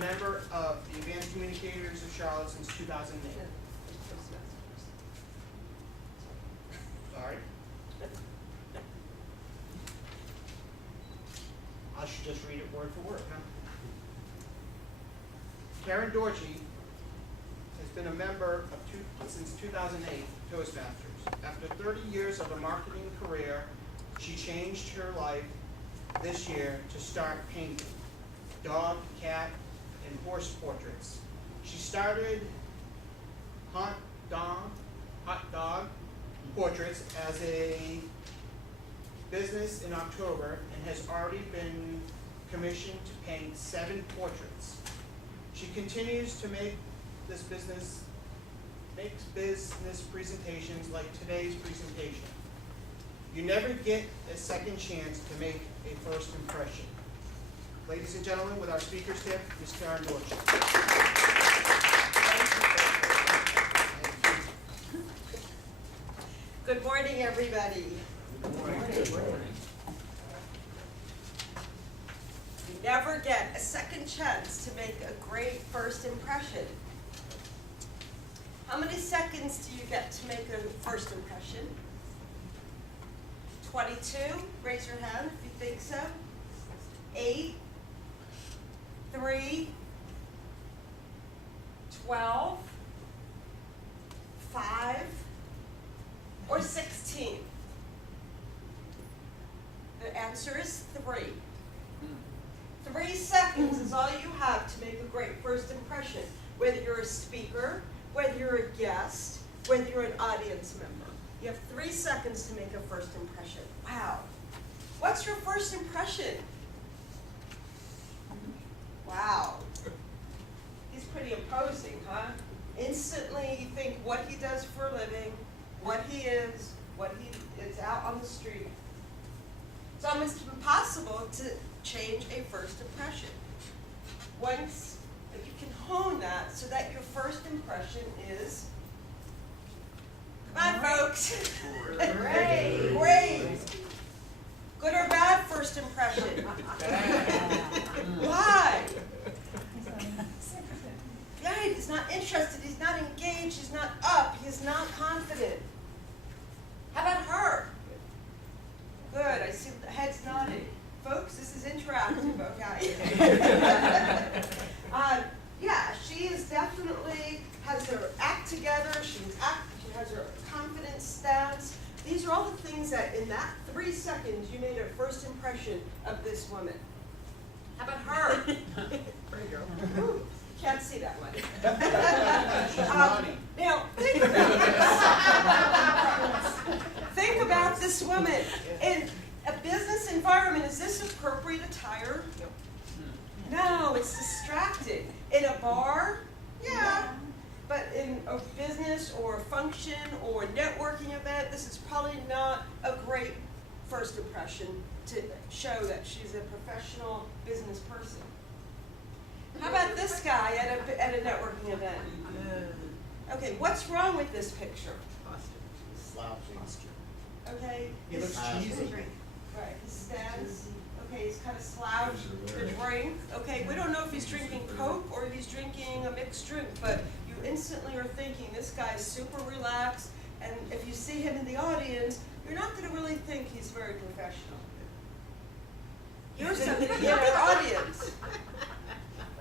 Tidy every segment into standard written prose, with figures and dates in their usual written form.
member of the Advanced Communicators of Charlotte since 2008. Sorry. I should just read it word for word, huh? Karen Dortchy has been a member of since 2008 Toastmasters. After 30 years of a marketing career, she changed her life this year to start painting dog, cat, and horse portraits. She started hot dog portraits as a business in October and has already been commissioned to paint 7 portraits. She continues to makes business presentations like today's presentation. You never get a second chance to make a first impression. Ladies and gentlemen, with our speaker's tip, Ms. Karen Dortchy. Good morning, everybody. Good morning. Good morning. You never get a second chance to make a great first impression. How many seconds do you get to make a first impression? 22? Raise your hand if you think so. 8? 3? 12? 5? Or 16? The answer is 3. 3 seconds is all you have to make a great first impression, whether you're a speaker, whether you're a guest, whether you're an audience member. You have 3 seconds to make a first impression. Wow. What's your first impression? Wow. He's pretty imposing, huh? Instantly you think what he does for a living, what he is out on the street. It's almost impossible to change a first impression. Once you can hone that so that your first impression is, come on folks. Great. Great. Good or bad first impression? Why? Yeah, he's not interested, he's not engaged, he's not up, he's not confident. How about her? Good, I see the heads nodding. Folks, this is interactive, okay? Yeah, she is definitely has her act together, she has her confident stance. These are all the things that in that 3 seconds you made a first impression of this woman. How about her? There you go. Ooh, can't see that one. She's nodding. Now, think about this. Think about this woman. In a business environment, is this appropriate attire? No, it's distracting. In a bar? Yeah. But in a business or a function or a networking event, this is probably not a great first impression to show that she's a professional business person. How about this guy at a networking event? Okay, what's wrong with this picture? Slouching. Okay, He looks cheesy. Right, his stance. Okay, he's kind of slouched. The drink. Okay, we don't know if he's drinking Coke or if he's drinking a mixed drink, but you instantly are thinking this guy's super relaxed, and if you see him in the audience, you're not going to really think he's very professional. Here's somebody in the audience.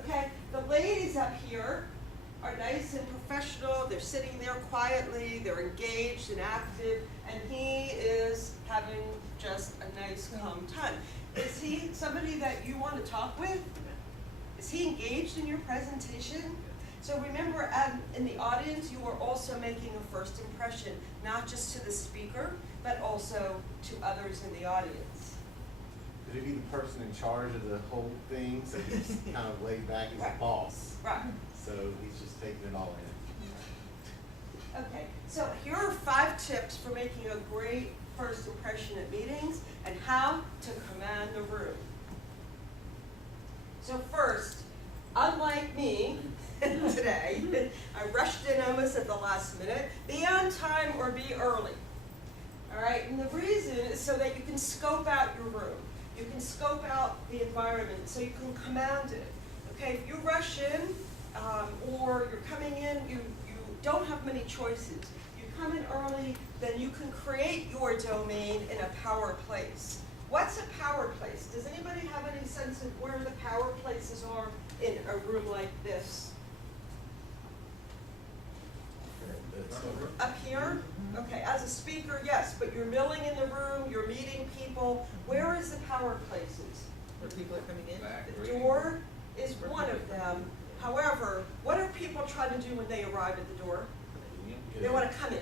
Okay, the ladies up here are nice and professional. They're sitting there quietly. They're engaged and active, and he is having just a nice, calm time. Is he somebody that you want to talk with? Is he engaged in your presentation? So remember, in the audience, you are also making a first impression, not just to the speaker, but also to others in the audience. Could it be the person in charge of the whole thing? So he's kind of laid back, he's a boss. Right. So he's just taking it all in. Okay, so here are 5 tips for making a great first impression at meetings and how to command the room. So first, unlike me today, I rushed in almost at the last minute. Be on time or be early. All right, and the reason is so that you can scope out your room. You can scope out the environment so you can command it. Okay, if you rush in, or you're coming in, you don't have many choices. You come in early, then you can create your domain in a power place. What's a power place? Does anybody have any sense of where the power places are in a room like this? Up here? Okay, as a speaker, yes, but you're milling in the room, you're meeting people. Where is the power places? Where people are coming in? The door is one of them. However, what are people trying to do when they arrive at the door? They want to come in.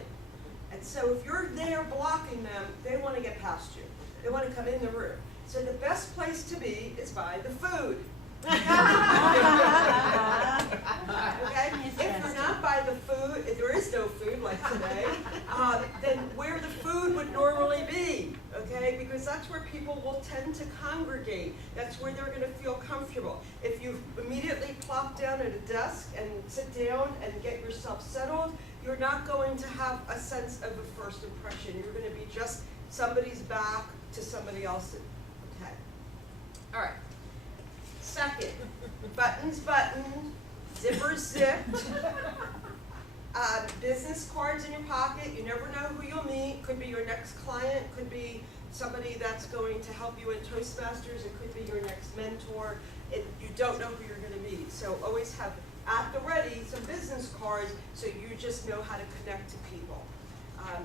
And so if you're there blocking them, they want to get past you. They want to come in the room. So the best place to be is by the food. Okay? If you're not by the food, if there is no food like today, then where the food would normally be, okay? Because that's where people will tend to congregate. That's where they're going to feel comfortable. If you immediately plop down at a desk and sit down and get yourself settled, you're not going to have a sense of a first impression. You're going to be just somebody's back to somebody else's. Okay. All right. Second, buttons buttoned, zippers zipped, business cards in your pocket. You never know who you'll meet. Could be your next client, could be somebody that's going to help you in Toastmasters, it could be your next mentor. You don't know who you're going to meet. So always have at the ready some business cards so you just know how to connect to people.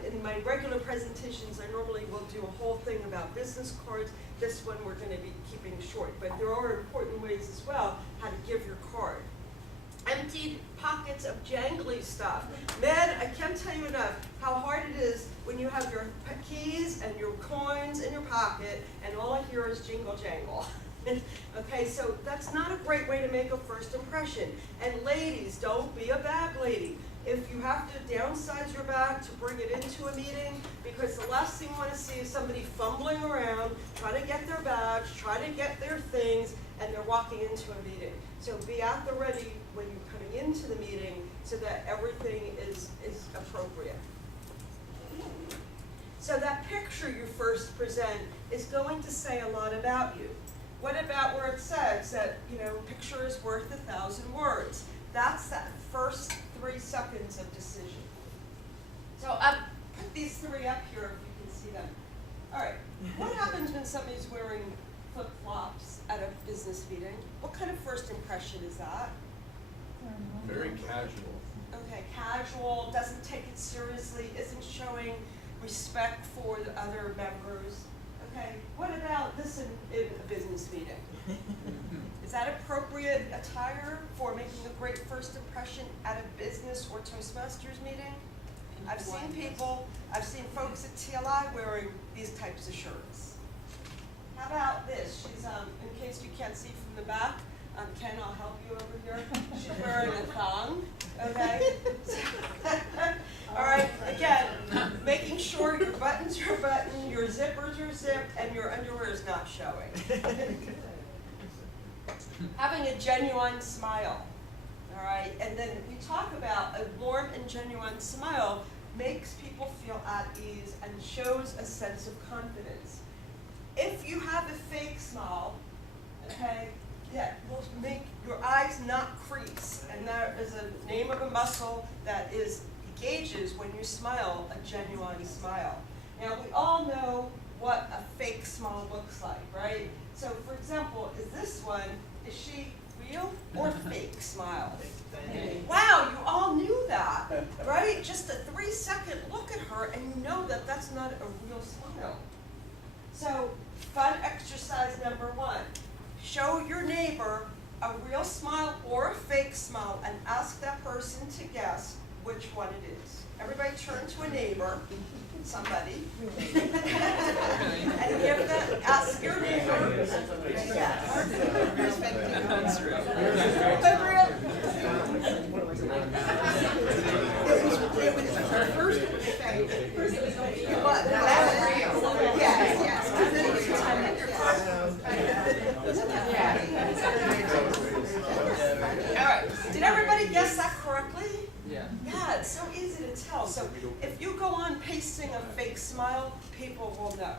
In my regular presentations, I normally will do a whole thing about business cards. This one we're going to be keeping short, but there are important ways as well how to give your card. Emptied pockets of jangly stuff. Man, I can't tell you enough how hard it is when you have your keys and your coins in your pocket and all I hear is jingle jangle. Okay, so that's not a great way to make a first impression. And ladies, don't be a bag lady. If you have to downsize your bag to bring it into a meeting, because the last thing you want to see is somebody fumbling around, trying to get their bags, trying to get their things, and they're walking into a meeting. So be at the ready when you're coming into the meeting so that everything is appropriate. So that picture you first present is going to say a lot about you. What about where it says that, picture is worth 1,000 words? That's that first 3 seconds of decision. So I'll put these 3 up here if you can see them. All right, what happens when somebody's wearing flip-flops at a business meeting? What kind of first impression is that? Very casual. Okay, casual, doesn't take it seriously, isn't showing respect for the other members. Okay, what about this in a business meeting? Is that appropriate attire for making a great first impression at a business or Toastmasters meeting? I've seen folks at TLI wearing these types of shirts. How about this? She's, in case you can't see from the back, Ken, I'll help you over here. She's wearing a thong, okay? All right, again, making sure your buttons are buttoned, your zippers are zipped, and your underwear is not showing. Having a genuine smile, all right? And then we talk about a warm and genuine smile makes people feel at ease and shows a sense of confidence. If you have a fake smile, okay, that will make your eyes not crease, and that is a name of a muscle that gauges when you smile a genuine smile. Now we all know what a fake smile looks like, right? So for example, is she real or fake smile? Wow, you all knew that, right? Just a 3-second look at her and you know that that's not a real smile. So fun exercise number 1. Show your neighbor a real smile or a fake smile and ask that person to guess which one it is. Everybody turn to a neighbor, somebody, and ask your neighbor to guess. First it was fake. First it was real. Yes. All right. Did everybody guess that correctly? Yeah, it's so easy to tell. So if you go on pasting a fake smile, people will know.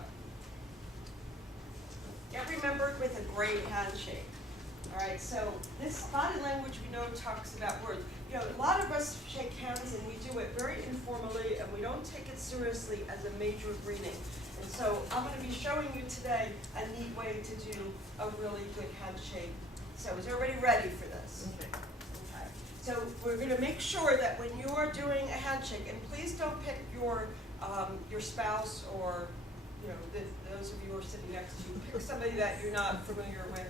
Get remembered with a great handshake. All right, so this body language we know talks about words. You know, a lot of us shake hands and we do it very informally and we don't take it seriously as a major greeting. And so I'm going to be showing you today a neat way to do a really good handshake. So is everybody ready for this? Okay. So we're going to make sure that when you are doing a handshake, and please don't pick your spouse or those of you who are sitting next to you, pick somebody that you're not familiar with.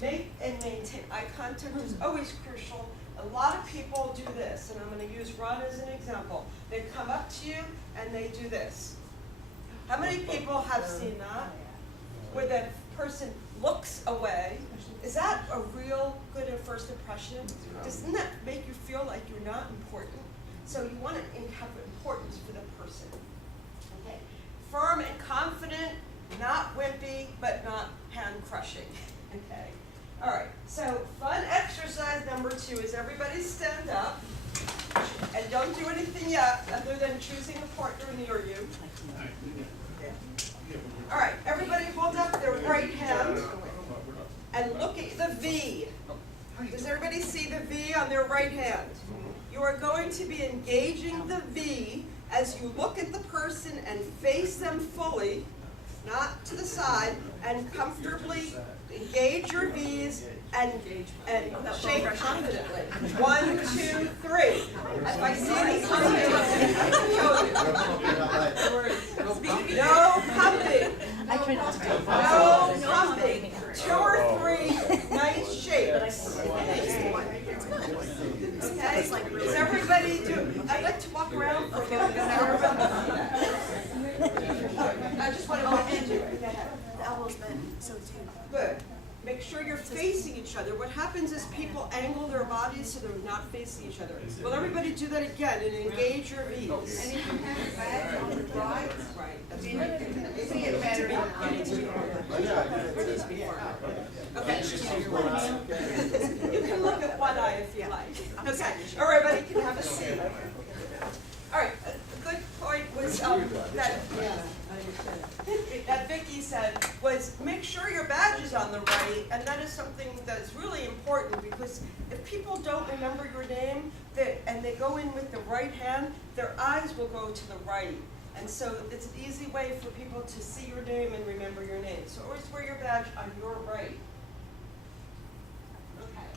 Make and maintain eye contact is always crucial. A lot of people do this, and I'm going to use Ron as an example. They come up to you and they do this. How many people have seen that? Where the person looks away. Is that a real good first impression? Doesn't that make you feel like you're not important? So you want to have importance for the person. Okay. Firm and confident, not wimpy, but not hand crushing. Okay. All right. So fun exercise number 2 is everybody stand up and don't do anything yet other than choosing a partner near you. All right. Everybody hold up their right hand and look at the V. Does everybody see the V on their right hand? You are going to be engaging the V as you look at the person and face them fully, not to the side, and comfortably engage your V's and shake confidently. 1, 2, 3. If I see any pumping, no pumping. No pumping. 2 or 3 nice shakes. Okay? Does everybody do? I'd like to walk around for a moment. I just want to walk into it. Go ahead. The elbows bent, so do. Good. Make sure you're facing each other. What happens is people angle their bodies so they're not facing each other. Will everybody do that again and engage your V's? And if you have a badge on the right, Right. then you can see it better. Okay. You can look at one eye if you like. Okay. Everybody can have a seat. All right. A good point was that Vicki said was make sure your badge is on the right, and that is something that's really important because if people don't remember your name and they go in with the right hand, their eyes will go to the right. And so it's an easy way for people to see your name and remember your name. So always wear your badge on your right. Okay.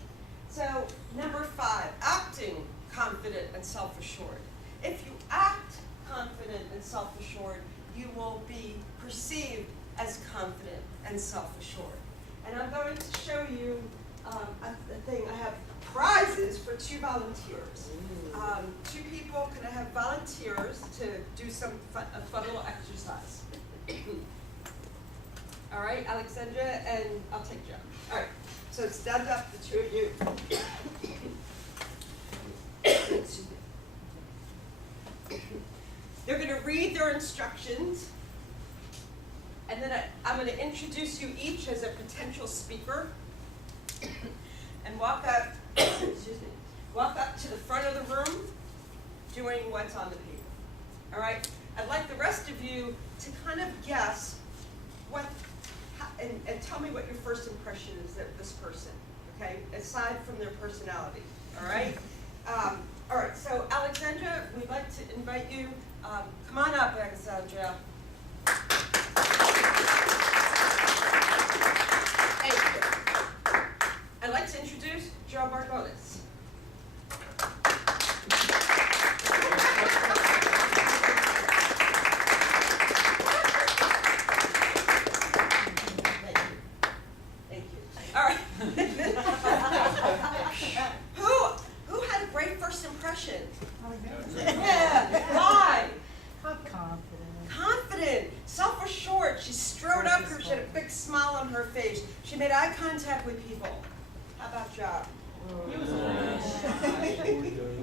So number 5, acting confident and self-assured. If you act confident and self-assured, you will be perceived as confident and self-assured. And I'm going to show you a thing. I have prizes for 2 volunteers. 2 people, can I have volunteers to do a fun little exercise? All right, Alexandra, and I'll take Joe. All right, so stand up, the 2 of you. Excuse me. They're going to read their instructions, and then I'm going to introduce you each as a potential speaker, and walk up to the front of the room, doing what's on the paper. All right? I'd like the rest of you to kind of guess and tell me what your first impression is of this person, okay? Aside from their personality, all right? All right, so Alexandra, we'd like to invite you. Come on up, Alexandra. Thank you. I'd like to introduce Joe Margolis. Thank you. All right. Who had a great first impression? Yeah. Why? Confident, self-assured. She strode up here. She had a big smile on her face. She made eye contact with people. How about Job?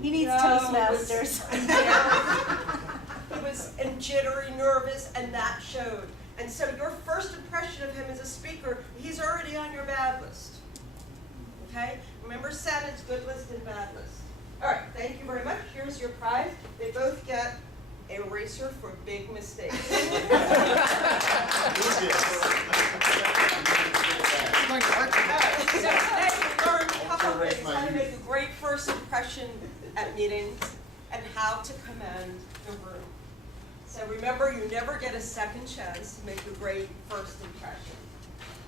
He needs Toastmasters. He was jittery, nervous, and that showed. And so your first impression of him as a speaker, he's already on your bad list. Okay? Remember Santa's good list and bad list. All right, thank you very much. Here's your prize. They both get an eraser for big mistakes. going to work. So today we learned a couple of Raise ways my how to youth. make a great first impression at meetings and how to command the room. So remember, you never get a second chance to make a great first impression.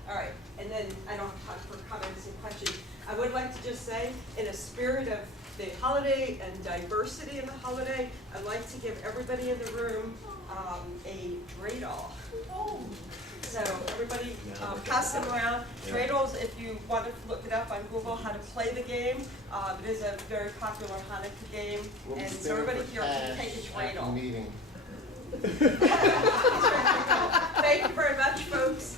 All right, and then I don't have time for comments and questions. I would like to just say, in a spirit of the holiday and diversity in the holiday, I'd like to give everybody in the room a dreidel. So everybody, pass them around. Dreidels, if you want to look it up on Google, how to play the game. It is a very popular Hanukkah game, We'll be and so spending everybody for here can cash take a at the dreidel. meeting. Thank you very much, folks.